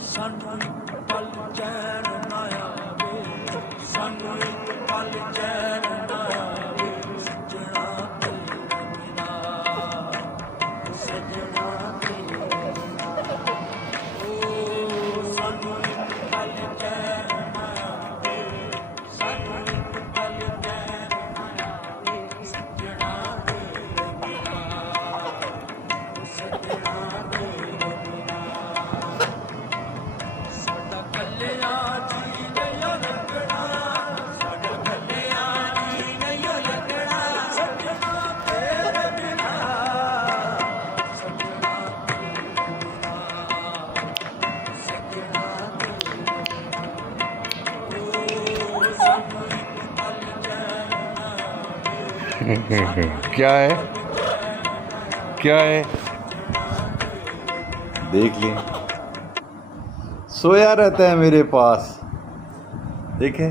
सानू एक पल चैन ना आवे, सानू एक पल चैन ना आवे, सजना तेरे बिना, सजना तेरे बिना। ओ सानू एक पल चैन ना आवे, सानू एक पल चैन ना आवे, सजना तेरे बिना, सजना तेरे बिना। साडा कल्लिया जी नहीं लगना, साडा कल्लिया जी नहीं लगना, सजना तेरे बिना, सजना तेरे बिना, सजना तेरे बिना। ओ सानू एक पल चैन ना आवे, सानू क्या है? पल चैन ना क्या आवे, है? सजना तेरे बिना। देख लिए, सोया रहता है मेरे पास। देखे,